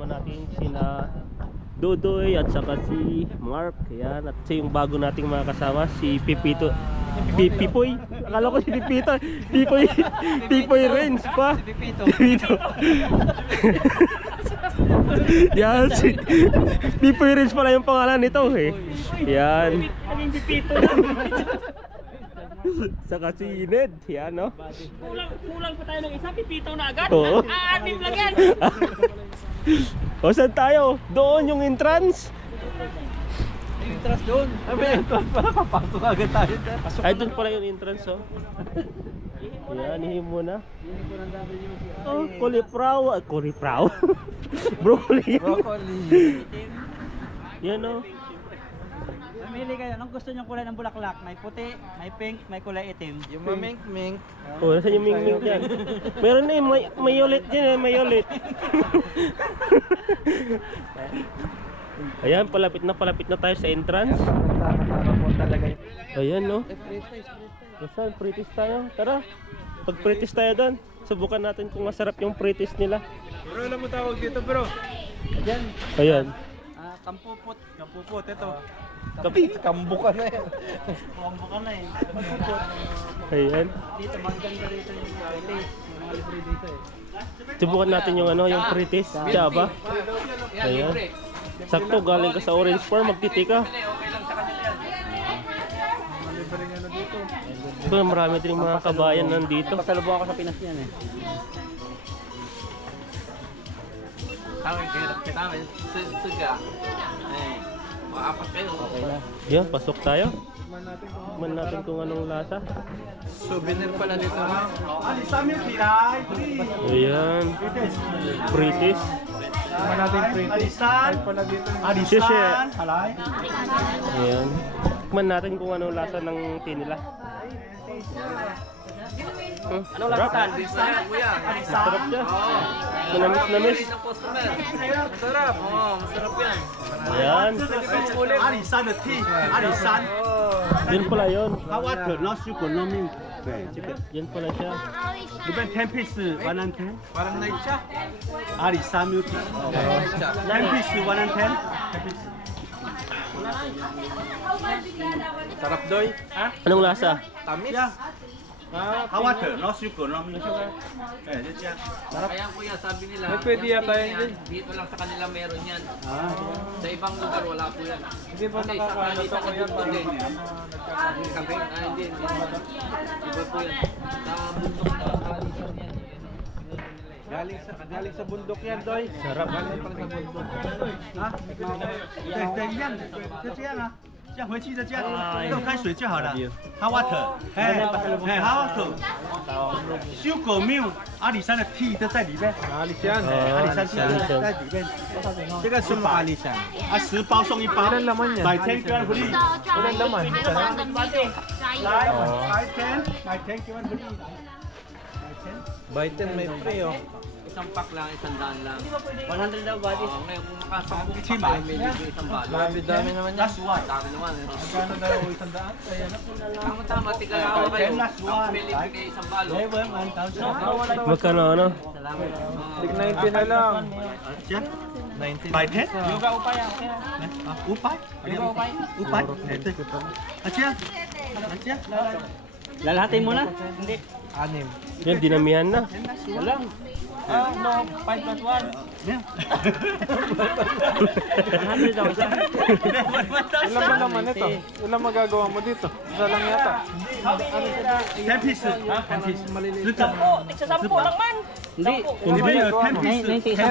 kasama natin sina Dodoy at saka si Mark. Yan. At siya yung bago nating mga kasama, si Pipito. Pipoy. Akala ko si Pipito. Pipoy Renz pa. Si Pipito. Yan. Si Pipoy Renz pala yung pangalan nito eh. Yan. Naging Pipito. Saka si Ned. Yan no. Kulang pa tayo ng isa, Pipito na agad. Oo. Anim lang yan. O saan tayo? Doon yung entrance. Yung entrance doon. Sabi, entrance pala. Papasok agad tayo. Ay, doon pala yung entrance oh. Yan, ihim mo na. Oh, kulipraw. Kulipraw? Broccoli. Broccoli. Yan oh. Mamili kayo. Anong gusto niyong kulay ng bulaklak? May puti, may pink, may kulay itim. Yung mamink-mink. Oh, nasa yung ming-ming dyan. Meron na yung mayolet dyan eh, mayolet. Ayan, palapit na tayo sa entrance. Ayan no. Saan? Pretties tayo. Tara. Pag pretties tayo doon, subukan natin kung masarap yung pretties nila. Bro, alam mo tawag dito bro? Ayan. Ayan. Kampupot. Kampupot, ito. Kambo ka na yan. Kambo ka na eh. Kampupot. Ayan. Dito, maganda rito yung pretties. Yung mga libre dito eh. Subukan natin yung ano, yung pretties. Java. Ayan. Sakto, galing ka sa Orange Farm, magtiti ka. So, marami din mga kabayan nandito. Pasalubong ako sa Pinas niyan eh. Tawag kita namin, suga. Eh, makaapat kayo. Okay na. Yan, pasok tayo. Tikman natin kung anong lasa. Souvenir pala dito ha. Ayan. Pretties. Tikman natin pretties. Kahit pala dito. Shishe. Ayan. Tikman natin kung anong lasa ng tinila. Anong lasa? Sarap kuya. Sarap siya. Manamis-namis. Ng customer. Masarap. Oo, masarap yan. Ayan. Arisan的 tea， Arisan， Yun pala yun. 它 water no sugar no milk， 对，这个 Yan pala siya. 里面 10 piece 110， Parang night siya. Arisan milk tea， 10 piece 110， Sarap doy. Anong lasa? Tamis.它 water no sugar no milk， 哎，就这样。 Kaya kuya, sabi nila. pwede yata yun din. Dito lang sa kanila meron yan. Sa ibang lugar wala po yan. Hindi ba Kasi nakakaano sa ko yan? bundok din. Kape? Hindi. Iba po yan. Sa bundok na kalisan yan. Galing sa bundok yan, Doy. Sarap. Galing pala sa bundok. 啊，对对，一样，就这样啊。这样回去就这样，热开水就好了。它 water， 哎，它 water， sugar milk， 阿里山的 tea 都在里面， Alis yan. 阿里山 tea 在里面。这个是阿里山，啊，10包送1包， Ilan laman yan? 买10 grams free， Ilan laman? 买10 grams free。 Biden may free oh. Isang pack lang, 100 lang. 100 daw buddy. Oo, ngayon kung makasampung Ichi pack ba? ay may libre isang balo. Dami naman yan. That's why。 Dami naman. Magkano daw 100? Ayan. Tama-tama, tigalawa kayo. May libre kayo isang balo. Magkano ano? Tig 90 na lang. 买10？500？哎，对，啊这样，啊这样， Lalahatin mo na? Hindi. 6. Yan, dinamihan na. Walang. No, 5 plus 1. 这样。 100 daw isa. Ilan ba naman ito? Ilan magagawa mo dito? Isa lang yata. 10 piece， 10 piece， Maliliit. 10张。 Tigsa 10 lang man. Hindi. Hindi ba yun? 10 piece. 10 piece.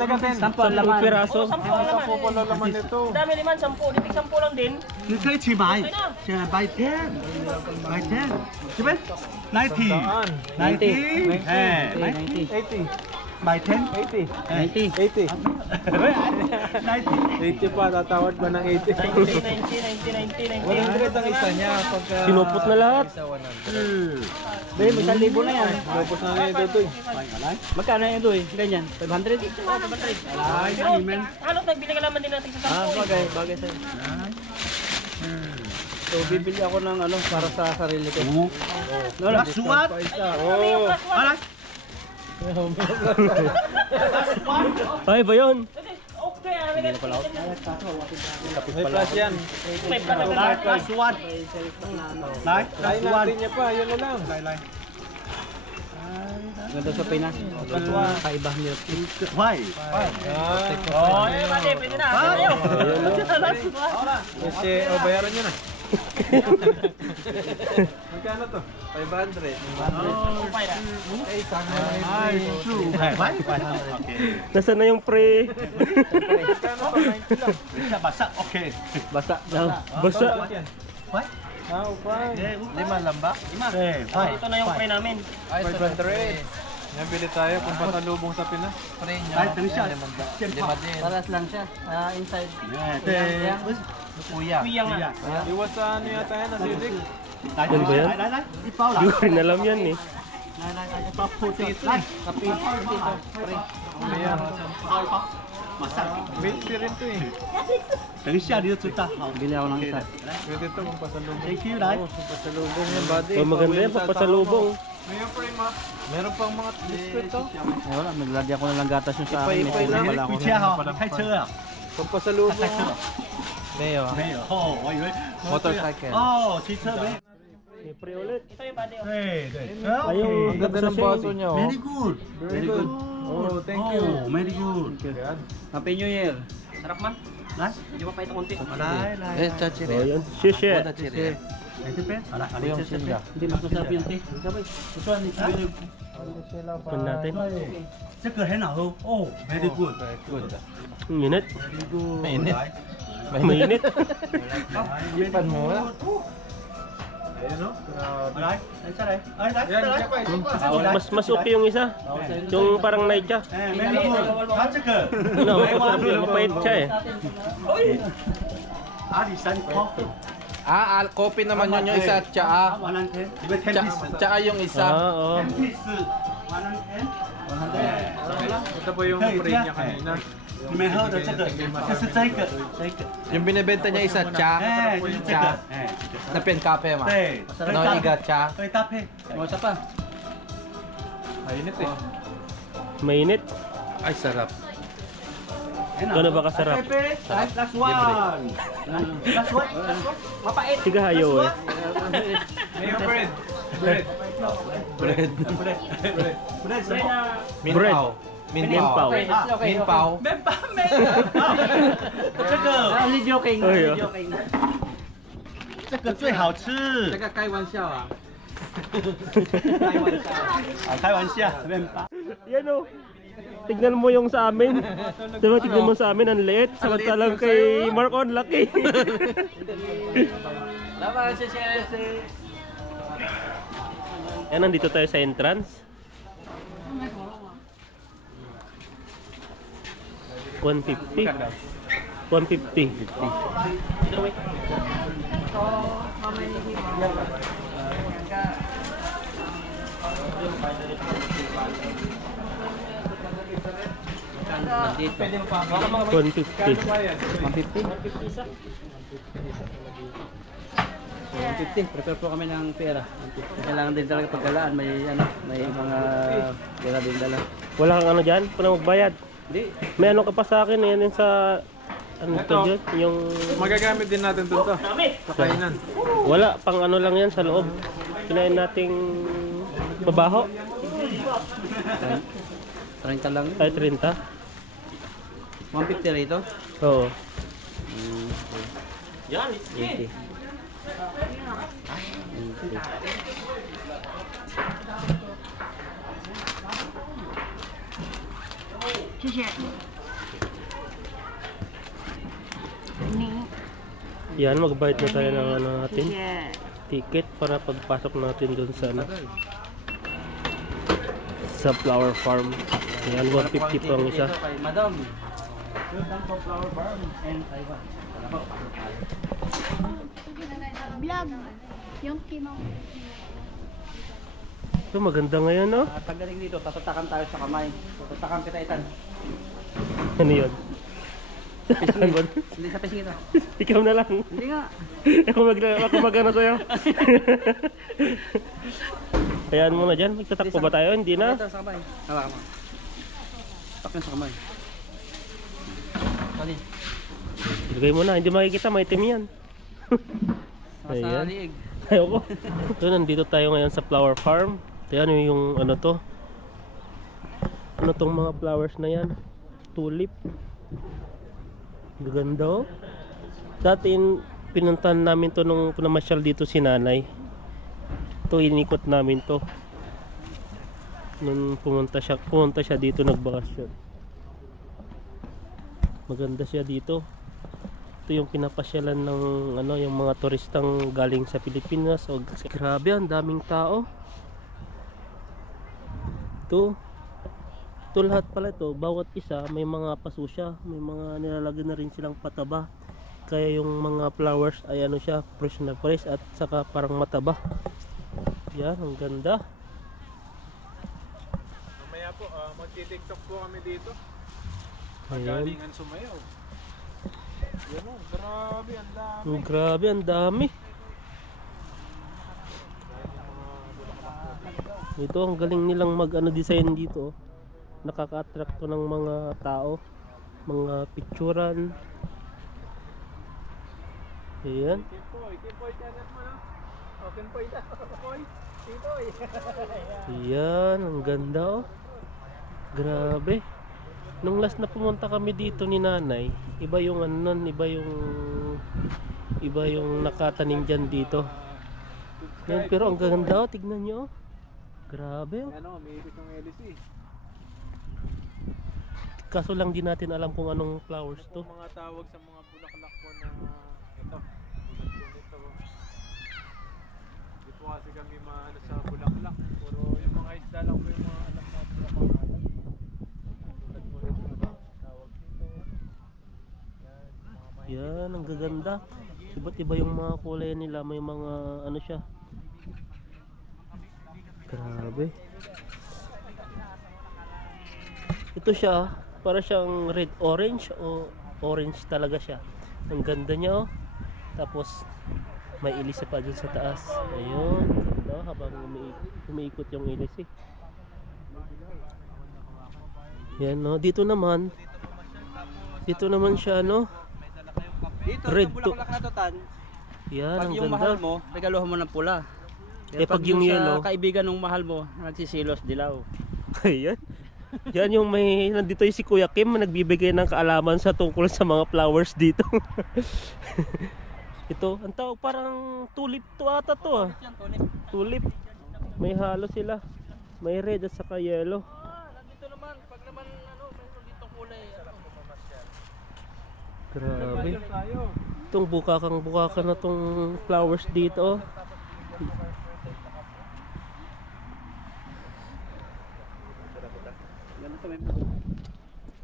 Taga 10. 10 piraso. 10 lang naman. Sampo pala laman ito. Dami naman, 10. Tig 10 lang din. 你可以去买，现在买10，买10，这边90， 90，哎， 80. 买10， 80. 哎 80. 80 pa, tatawad ba ng 80? 90. 100 ang isa niya pagka... Sinupot na lahat. Dahil, may 1,000 na yan. Sinupot na na ito doy. Magkano yan doy? Ganyan? 500? Ano, nagbili ka naman din natin sa 10. Bagay sa'yo. So, bibili ako ng ano, para sa sarili ko. Last one. Oh. Ay ba yun? Okay, may May flash yan. May pala na. Last one. Last one. niya pa, yun na lang. Ganda sa Pinas. Kaiba niya. Why? Oh, eh, pwede, pwede na. Ayaw. Kasi, bayaran niya na. Magkano to? 500. Okay. Nasaan na yung pre? Basa. Okay. Basta. Basta. What? Upay. 5 lang ba? 5. Eh, Ito na yung pre namin. 500. Nabili tayo kung pasalubong sa Pinas. Ay, tali siya. Paras lang siya. Inside. Kuya nga. Iwas sa ano yata yan, acidic. Yan ba yan? Ipaw lang. Hindi ko rin alam yan eh. Masak. Milk tea rin to eh. 等一下你就知道。好， Bili ako ng isa. Pwede to kung pasalubong. Thank you, Lai. Pasalubong yan, buddy. Oh, maganda yan, papasalubong. Ngayon pa rin, meron pang mga biscuit to. Eh, wala, naglagyan ko na lang gatas yung sa akin. May Ipay-ipay kulang lang. pala ako. 回家哈，你开车啊？ Pag pasalubong. Mayo. 没有，哦，我以为 Motorcycle. 哦，骑车没。 May pre ulit. Ito yung body. 对对。 Ayun, Ang ganda ng baso niya, oh. Very good. Very good. Oh, thank you. Oh, very good. Happy New Year. Sarap man. 来， Di ba pa ito konti? 来来。 Oh, yun. Shit. 来这边，好了，好了，这边。 Hindi mas masarap yung tea. Pan natin. 这个很好喝哦，very good。 Ang init. Mainit. Mainit. Ipan mo wala. Ayan o. 来，来下来，来来Yan, 来 siya pa, siya pa. Oh, mas okay yung isa. Yung parang night siya. 哎，very good。它这个 Ano, masarap yun. Mapait siya eh. 阿里山 coffee。 coffee naman yun yung isa, tsaa. 110，你们 ten piece。 Tsaa yung isa. Oo. 10 piece 110。 Ito po yung pre niya kanina. 你们喝的这个就是这个，这个。 Yung binibenta niya isa, tsa. 哎，就是这个，哎， Na pen kape ma. 对， No, iga, tsa. 可以搭配。 O, isa pa. Mainit eh. Mainit. Ay, sarap. Ito na ba kasarap? Last one. Last one. Mapait. Siga hayo eh. Mayo bread. Bread. Bread. Bread. Minpao. Minpao. Minpao. 这个 Only joking. Ay, Only oh. joking. 这个最好吃。 Nagka-kai one siya ah. 开玩笑，这边吧。 Yan o. Tignan mo yung sa amin. Diba tignan mo sa amin ang liit. Samantalang kay Mark on laki. Laban si Chelsea. Yan, nandito tayo sa entrance. 150. 150. Dito. 150. 150. Prepare po kami ng pera. Kailangan din talaga pagkalaan. May mga pera din dala. Wala kang ano dyan? Kung magbayad. Hindi. May ano ka pa sa akin. Yan yung sa... Ano to Ito. dyan? Yung... Magagamit din natin dun to. Sa kainan. Wala. Pang ano lang yan sa loob. Kinain nating... Babaho. 30 lang. Tayo 30. 150 rito. Oo. Yan, it's 80. Yan, magbayad na tayo ng ano natin. Ticket para pagpasok natin dun sa ano. Sa flower farm. Yan, 150 po ang isa. Dito kay Madam. Welcome to Flower Farm and Taiwan. Vlog. Yung kimo. Ito, maganda ngayon, no? Pagdating dito, tatatakan tayo sa kamay. Tatatakan kita itan. Ano yun? Hindi sa pisngi ito. Ikaw na lang. Hindi nga. Ako magano sa'yo. Ayan muna dyan. Magtatakbo ba tayo? Hindi na. Ito sa kamay. Hawakan mo. Takpan sa kamay. Kali. Ilagay mo na. Hindi makikita. May itim yan. Sa Ayan. liig. Ayoko. So, nandito tayo ngayon sa flower farm. Ayan yung ano to. Ano tong mga flowers na yan? Tulip. Gaganda oh. Dati pinuntahan namin to nung namasyal dito si nanay. Ito inikot namin to. Nung pumunta siya dito nagbakasyon. Maganda siya dito. Ito yung pinapasyalan ng ano yung mga turistang galing sa Pilipinas. O, grabe ang daming tao. Ito lahat pala ito, bawat isa may mga paso siya, may mga nilalagay na rin silang pataba. Kaya yung mga flowers ay ano siya, fresh na fresh at saka parang mataba. Yan, ang ganda. Mamaya po, magti-tiktok po kami dito. Ayan. Galingan sumayaw. Yan o, grabe, ang dami. Grabe, ang dami. Ito, ang galing nilang mag-ano design dito. Nakaka-attract to ng mga tao, mga picturan. Ayan. Kimpoy, channel mo no? O, Kimpoy na. Kimpoy. Ayan, ang ganda oh. Grabe. Nung last na pumunta kami dito ni nanay, iba yung ano nun, iba yung nakatanim dyan dito. Yan, pero ang ganda oh, tignan nyo oh. Grabe oh. Ano, may ibig ng LC. Kaso lang din natin alam kung anong flowers to. Mga tawag sa mga bulaklak po na ito. Ito. Di po kasi kami maano sa bulaklak. Puro yung mga isda lang po yung mga alam natin na pangalan. Tulad po ito. Tawag dito. Yan, ang gaganda. Iba't iba yung mga kulay nila. May mga ano siya. Grabe. Ito siya, para siyang red orange o orange talaga siya. Ang ganda niya oh. Tapos may ilis pa dyan sa taas. Ayun, ganda oh, habang umiikot yung ilis eh. Yan no, dito naman siya no. Dito, Red sa bulaklak na to, Tan. Yan, Pag ang yung ganda. mahal mo, regaluhan mo ng pula. Pag yung yellow, kaibigan ng mahal mo, nagsisilos dilaw. ayan. Yan yung may nandito yung si Kuya Kim nagbibigay ng kaalaman sa tungkol sa mga flowers dito. Ito, ang tawag parang tulip to ata to ah. Tulip. May halo sila. May red at saka yellow. Nandito naman, pag naman ano, mayroon dito kulay. Grabe. Itong bukakang na tong flowers dito. Oh.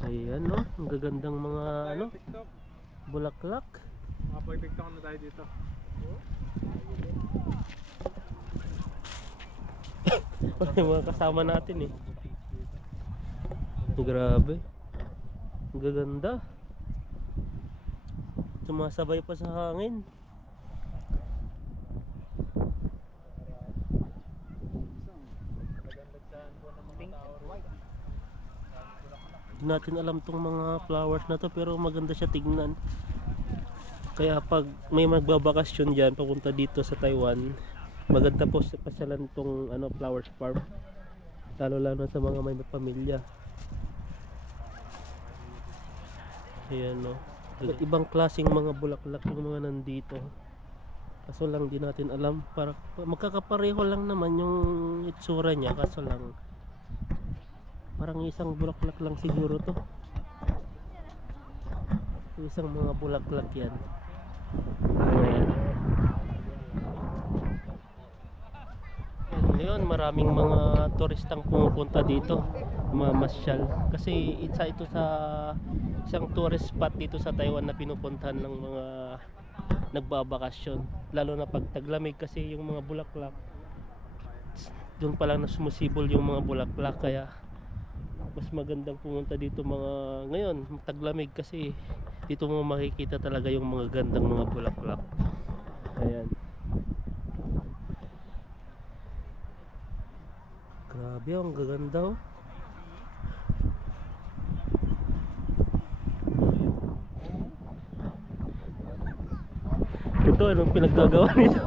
Ayan no, ang gagandang mga ano, bulaklak. Makapag-tiktok na tayo dito. Yung mga kasama natin eh. Grabe. Ang gaganda. Sumasabay pa sa hangin. Hindi natin alam tong mga flowers na to pero maganda siya tignan. Kaya pag may magbabakasyon dyan papunta dito sa Taiwan, maganda po pasyalan tong ano, flowers farm. Lalo sa mga may pamilya. Ayan no. Iba't ibang klaseng mga bulaklak yung mga nandito. Kaso lang di natin alam, para magkakapareho lang naman yung itsura niya, kaso lang parang isang bulaklak lang siguro to. Isang mga bulaklak yan. Ayan. Ngayon maraming mga turistang pumupunta dito, mamasyal. Kasi ito sa isang tourist spot dito sa Taiwan na pinupuntahan ng mga nagbabakasyon. Lalo na pag taglamig kasi yung mga bulaklak, doon pa lang na sumusibol yung mga bulaklak. Kaya mas magandang pumunta dito mga ngayon taglamig kasi dito mo makikita talaga yung mga gandang mga bulaklak. Ayan. Grabe, ang gaganda oh. Ito, anong pinaggagawa nito?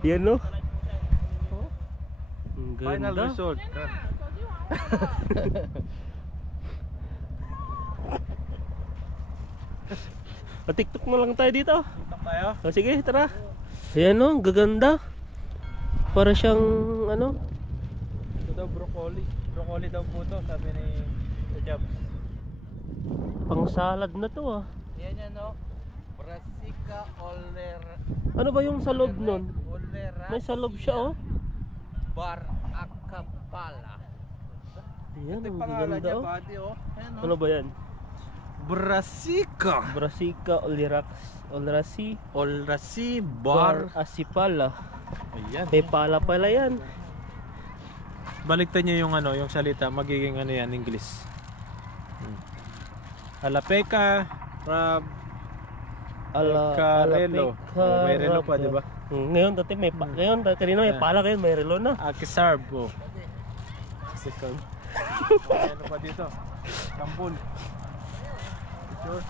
Yan no? Ang Final ganda. result. TikTok na lang tayo dito. TikTok tayo. O sige, tara. Ayan no, ang gaganda. Para siyang ano? Ito daw broccoli. Broccoli daw po to, sabi ni Jobs. Pang salad na to ah. Yan yan no. Brassica Ano ba yung sa loob nun? olera May sa loob siya oh. bar acapala. Ayan, Ito yung ang pangalan gaganda niya, oh. buddy, oh. Ayan, oh. Ano ba yan? Brassica. Brassica Olrasi Bar Asipala. Ayan. May pala pala yan. Baliktan niyo yung ano, yung salita, magiging ano yan, English. Alapeka, Rab, Carelo. Oh, may relo pa, di ba? Ngayon dati may ngayon kanina may pala, ngayon may relo na. Akisarb, oh. Second. Ano pa dito? Tambol. Sure.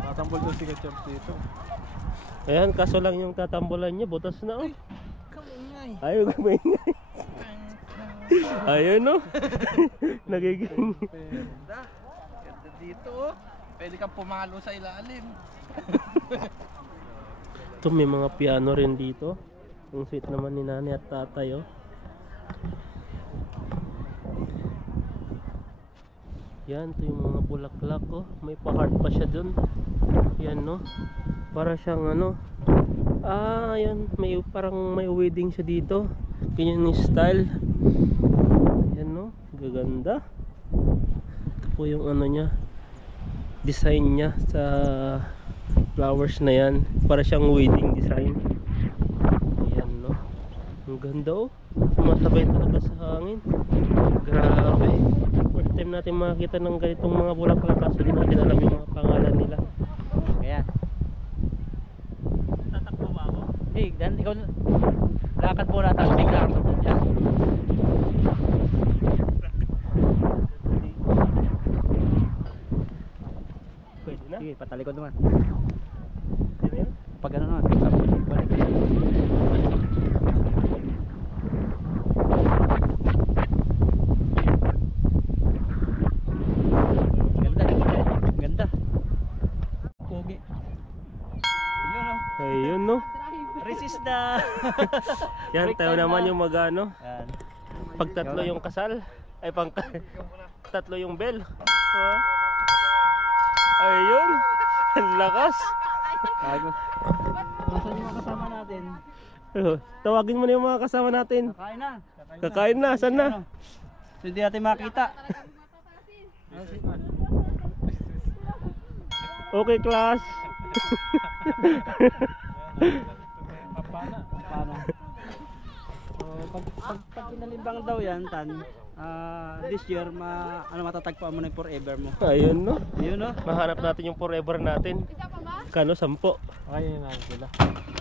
Tatambol doon si Ketchup dito. Ayan, kaso lang yung tatambulan niya, butas na oh. Kamingay. Ayaw kumingay. Ayun no. Nagiging Ganda. Ganda dito, oh. Pwede kang pumalo sa ilalim. ito, may mga piano rin dito. Ang sweet naman ni nanay at tatay oh. Yan, ito yung mga bulaklak oh. May pa-heart pa siya dun. Yan no. Para siyang ano. Yan, may parang may wedding siya dito. Ganyan yung style. Yan no. Gaganda. Ito po yung ano niya. Design niya sa flowers na yan. Para siyang wedding design. Ayan no. Ang ganda oh. Sumasabay talaga sa hangin. Grabe. First time natin makakita ng ganitong mga bulaklak, kaso di natin alam yung mga pangalan nila. Kaya. Tatakbo ba ako? Hey, dan ikaw lakad mo na tapos bigla kang tungkol dyan. Pwede na? Sige, patalikod naman. Pwede na yun? Pag ano naman, balik. Ganda, ganda. Pogi. Yun oh. Ayun no. Resist na. Yan, tayo naman yung magano. Yan. Pag tatlo yung kasal, ay pang tatlo yung bell. Ayun. Ang lakas. Bago. Nasaan yung mga kasama natin? Tawagin mo na yung mga kasama natin. Kakain na. Kakain na, saan na? So, hindi natin makita. Okay, class. Paano? So, pag pinalimbang daw yan, Tan, this year, matatagpuan mo na yung forever mo. Ayun no. Yun no? Mahanap natin yung forever natin. Kano, 10. Kaya na sila.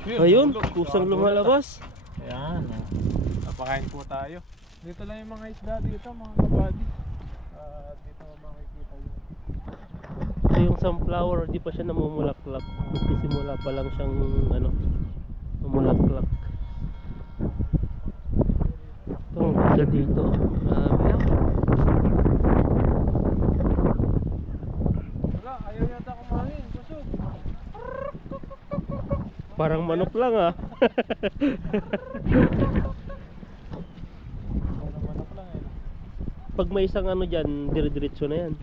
Ayun, kusang lumalabas. Ayan, oh. Napakain po tayo. Dito lang yung mga isda dito, mga kabady. Dito makikita yung So yung sunflower, di pa siya namumulaklak. Nagsisimula pa lang siyang ano, mamulaklak. Ito, ang ganda dito. Grabe. wala, ayaw yata kumain. Busog. Parang manok lang ah. Parang manok lang eh. Pag may isang ano dyan, dire-diretso na yan.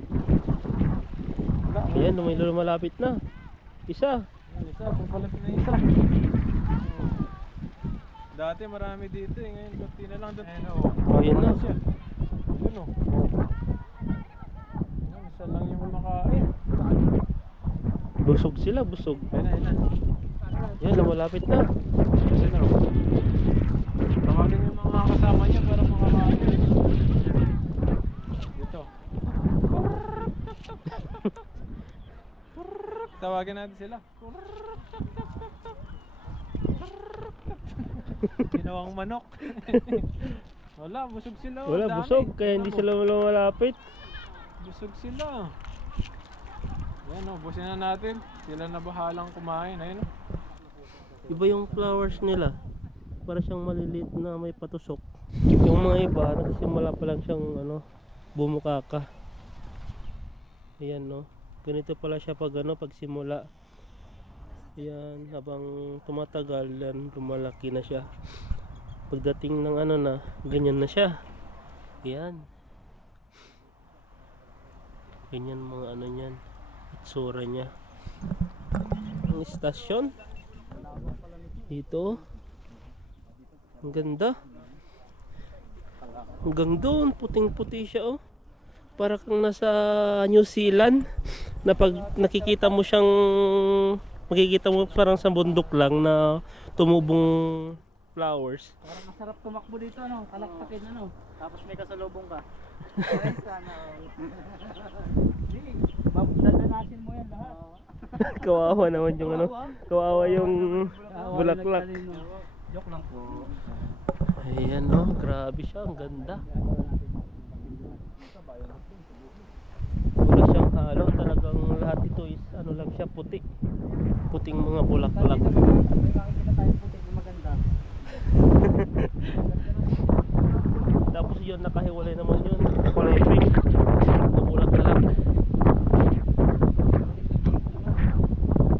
Ayan, may lumalapit na. Isa. Yung isa, papalapit na isa. Dati marami dito eh, ngayon konti na lang doon. Oh, yan na. Siya. Yun oh. Ayun, isa lang yung kumakain. Busog sila, busog. Ayun na. Yan, lumalapit na. Kasi na. Tawagin yung mga kasama niya para makakain. Dito. Tawagin natin sila. Ginawang manok. Wala, busog sila. Wala, dami. busog. Kaya hindi sila malapit. Busog sila. Yan o, busin na natin. Sila na bahalang kumain. Ayun o. Iba yung flowers nila. Para siyang maliliit na may patusok. Yung mga iba, nagsimula pa lang siyang bumukaka. Ayan no. Ganito pala siya pag pag simula. Ayan, habang tumatagal, yan, lumalaki na siya. Pagdating ng na, ganyan na siya. Ayan. Ganyan mga niyan. Itsura niya. Ang istasyon. Dito. Ang ganda. Hanggang doon, puting-puti siya oh. Para kang nasa New Zealand na pag nakikita mo siyang makikita mo parang sa bundok lang na tumubong flowers. Parang masarap tumakbo dito, talaktakin, tapos may kasalubong ka. Sana. Dadanasin mo yan lahat. Kawawa naman yung kawawa yung bulaklak. Joke lang po. Ayan no, grabe siya, ang ganda. Wala siyang halo, talagang lahat ito is lang siya, puti. Puting mga bulaklak. May makikita tayong puti na maganda. Tapos yun, nakahiwalay naman yun. Kulay pink na bulaklak.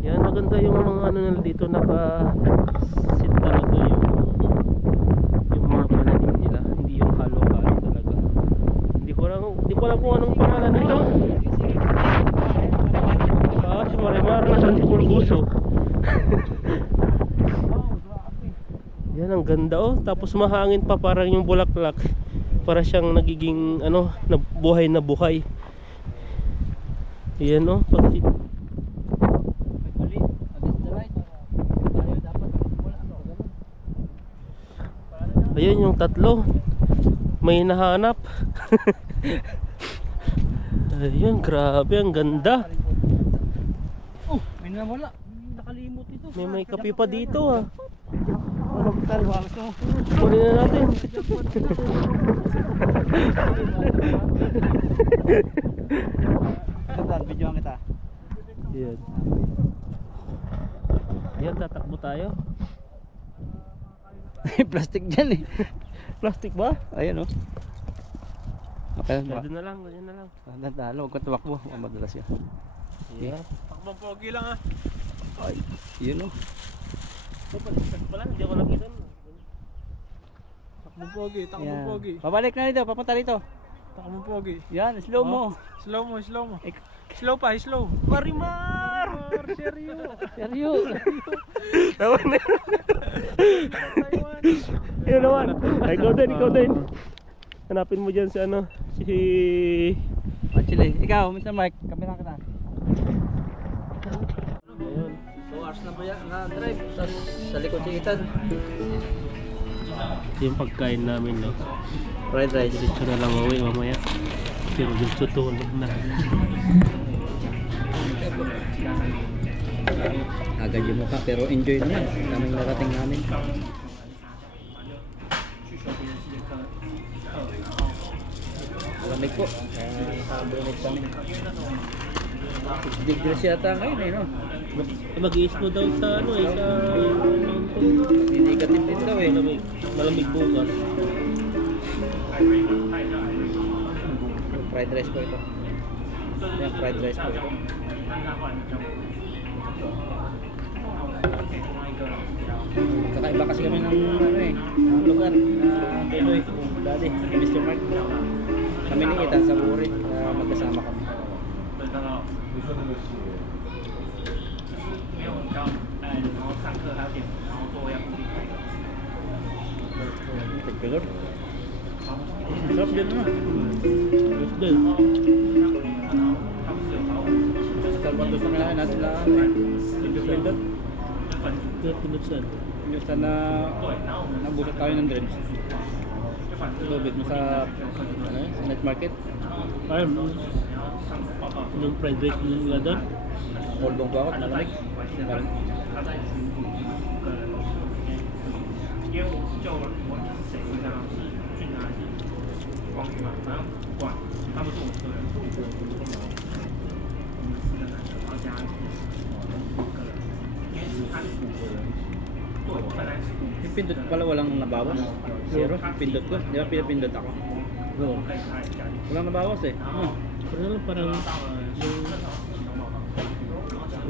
Yan, maganda yung mga nila dito, naka-sit talaga yung mga pananim nila. Hindi yung halo-halo talaga. Hindi ko alam kung anong pangalan nito. Si Marimar, nasan si Pulguso? Yan, ang ganda oh. Tapos mahangin pa parang yung bulaklak. Para siyang nagiging buhay na buhay. Yan oh, pag ayun yung tatlo. May nahanap. Ayun, grabe, ang ganda. May nawala. Nakalimot ito. May kape pa dito ah. Talwang ko. Kunin na natin. Ganda, video kita. Yan. Yan, tatakbo tayo. Plastic dyan Plastic ba? Ayan oh. Okay ba? Ganyan na lang, ganyan na lang. Huwag ka tumakbo. Madalas yan. Yeah. Takbang pogi lang ah. Ay, yun oh. Palitas pala, hindi ako nakita. Takbang pogi, takbang Yan. pogi. Pabalik na dito, papunta dito. Takbang pogi. Yan, slow mo. Slow mo. Slow pa, slow. Marimar! Seryo. Seryo. Naman na. Yun naman. Ay, ikaw din. Hanapin mo dyan si Actually, ikaw, Mr. Mike, kamera ka na. Ayun. 2 hours na ba yan na-drive? Tapos sa likod si Ethan. Ito yung pagkain namin no. Fried rice. Diretso na lang uwi mamaya. Pero gusto tulog na. Agad yung mukha pero enjoy na yan. Daming narating namin. Malamig po. Nakabulit kami. 6 degrees yata ngayon no? Mag-i-snow daw sa sa Negative din daw malamig bukas. Fried rice po ito. Yan, fried rice po ito. Kakaiba kasi kami ng lugar na Pinoy, dati, Mr. Mark. Kami ni Ethan sa Buri, magkasama kami. Tagpilor. Sarap din naman. Yes din. Salvador sa kailangan natin lang. Independent. Pinutsan. Yung sana nabuhat tayo ng dreams. Lubit mo sa night market. Ayun. Yung fried rice nila doon. Coldong ba ako? Nalamig. 因为我就我是谁，我想是俊男还是光宇嘛，反正不管，他们是我车人，我们4个男的，然后加5个人，因为他是5个人，对，我本来是Yung pindot ko pala walang nabawas. Zero. Pindot ko. Di ba pinapindot ako? Oo. Walang nabawas eh. Pero parang yung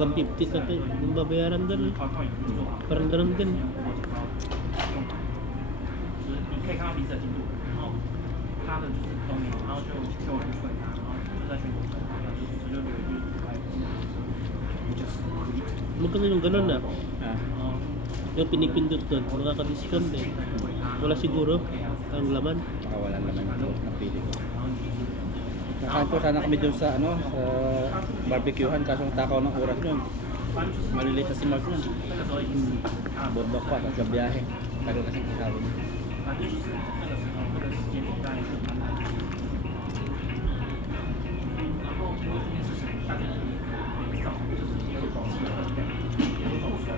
hanggang 50 na yung babayaran doon eh. Parang ganun din. 你可以看到彼此的进度，然后他的就是都没有，然后就有人回他，然后就在全国传他，就留一句Magkano yung ganun na? Ah. Yung pinipindot doon, nakaka-discount eh. Wala siguro ang laman. Baka walang laman ito. Napili ko. Nakain po sana kami doon sa ano, sa barbecuehan kaso ang takaw ng oras nun. Maliliit na si Mark nun. Bordok pa, tapos sa biyahe. Tagal kasi kitawin. 反正就是那个时候那个时间点大概就蛮难的。然后因为这件事情，大家也没找，就是也有保持的很也有保持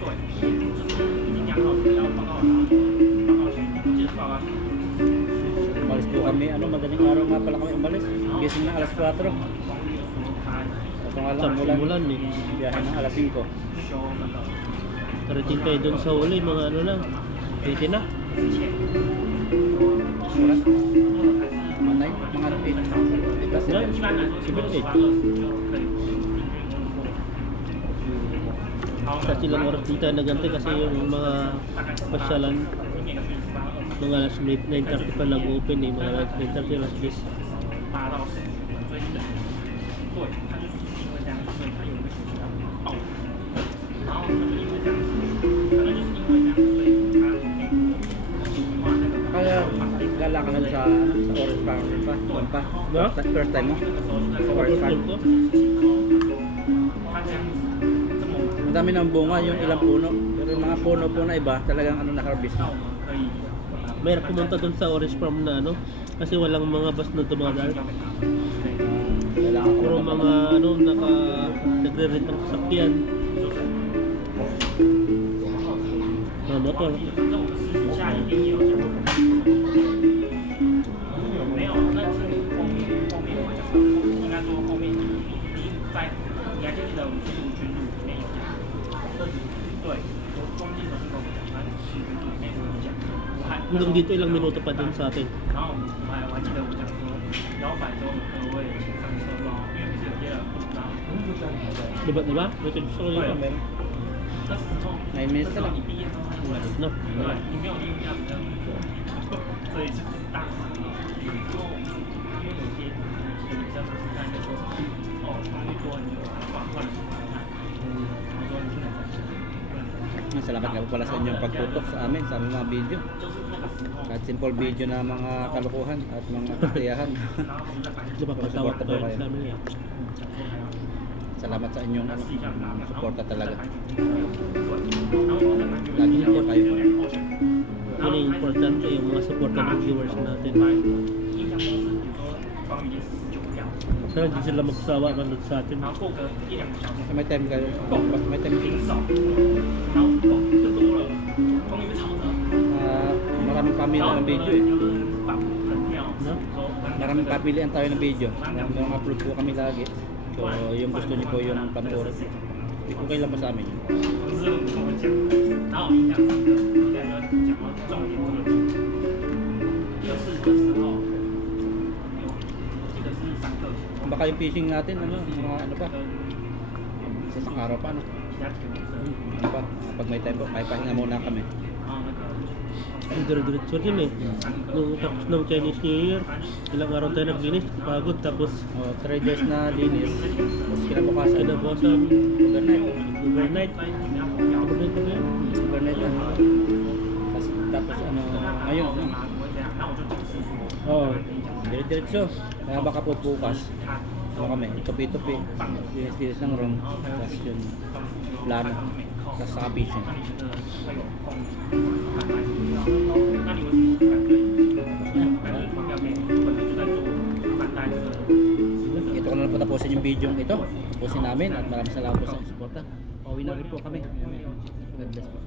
对，就是已经讲好是要报告了，报告前，记得报告前。 Umalis po kami, ano, madaling araw nga pala kami umalis. Gising na alas 4. Ito nga lang, Mulan eh. biyahe ng alas 5. Karating kayo doon sa uli, mga ano lang. 20 na. Oras? Mga 9, mga 8. Plus 7. Sa ilang oras din tayo nagantay kasi yung mga pasyalan mga alas 9:30 pa nag-open eh, mga alas 9:30 alas 10. 8到10，所以对，他就是因为这样，所以他有一个学校报名，然后他就因为这样子，可能就是因为这样，所以他美国文化那个 Kaya gala ka lang sa Orange Farm pa. Doon pa. First time mo? Sa Orange Farm. 他这样子这么忙， Ang dami ng bunga, yung ilang puno. Pero yung mga puno po na iba, talagang ano naka-harvest. 那我们可以 Mayroon pumunta doon sa Orange Farm na ano kasi walang mga bus na dumadaan. Kailangan ko Puro mga ano nagre-rent ng sasakyan. Mga motor. 反正我们私底下一定也有讲。没有，那是后面会讲到，应该说后面你在，你还记得我们是群组里面有讲，对，我中间的那个我讲，反正群组里面有讲，我还 Hanggang dito ilang minuto pa doon sa atin. 然后我还记得我讲说，摇摆州的各位请上车咯，因为不是有些人不知道， Diba? Ito gusto ko dito. 那时候 9 minutes 那时 na 候 lang. 你毕业之后才出来的。 No? 对，你没有利用这样子，所以就是大四然后因为有些女生不是在那说哦，越多你就换了然后说你现在Salamat nga po pala sa inyong pagtutok sa amin, sa aming mga video. 就是那个时候， Kahit simple video na mga kalukuhan at mga kastiyahan. 然后我们再把 Diba patawag pa tayo sa amin eh. Salamat sa inyong ano, suporta talaga. 然后我再把 Lagi na po kayo. Yun yung importante yung mga support ng viewers natin. 印象中是比如说方已经49票， Sana hindi sila magsawa manood sa atin. 然后过个1-2个小时。 May time kayo. May time平 kayo. 手，然后就多了，终于被炒的。 Maraming pamilya ng video eh. 绑很跳， No? 说 Maraming papilian tayo ng video. Mga upload po kami lagi. So yung gusto niyo po yung panoorin. Okay lang po sa amin yun. 不是跟我讲，然后我印象深刻，两个讲到重点就是的时候，有我记得是上课前， Baka yung fishing natin, ano, mga ano pa. Sa isang araw pa, ano. 其他几个女生， Ano pa, pag may time po, may pahinga muna kami. 然后那个 Ang dire-diretso din eh. Nung tapos ng Chinese New Year, ilang araw tayo naglinis, pagod tapos 3 days na linis. Tapos kinabukasan. kinabukasan, Overnight. overnight. Overnight ba yun? Overnight na. Tapos ano, ngayon, ano. 然后我就解释说， Oo, dire-diretso. Kaya baka po bukas, ano kami, itupi-tupi. Linis-linis ng room. Tapos yun, plano. Tapos saka fishing. 那你觉得会有空？那你为什么不敢对？反正就在做反带这个。 Ito ko na lang po tapusin yung video ito. Tapusin namin at maraming salamat po sa suporta. Pauwi na rin po kami. God bless po.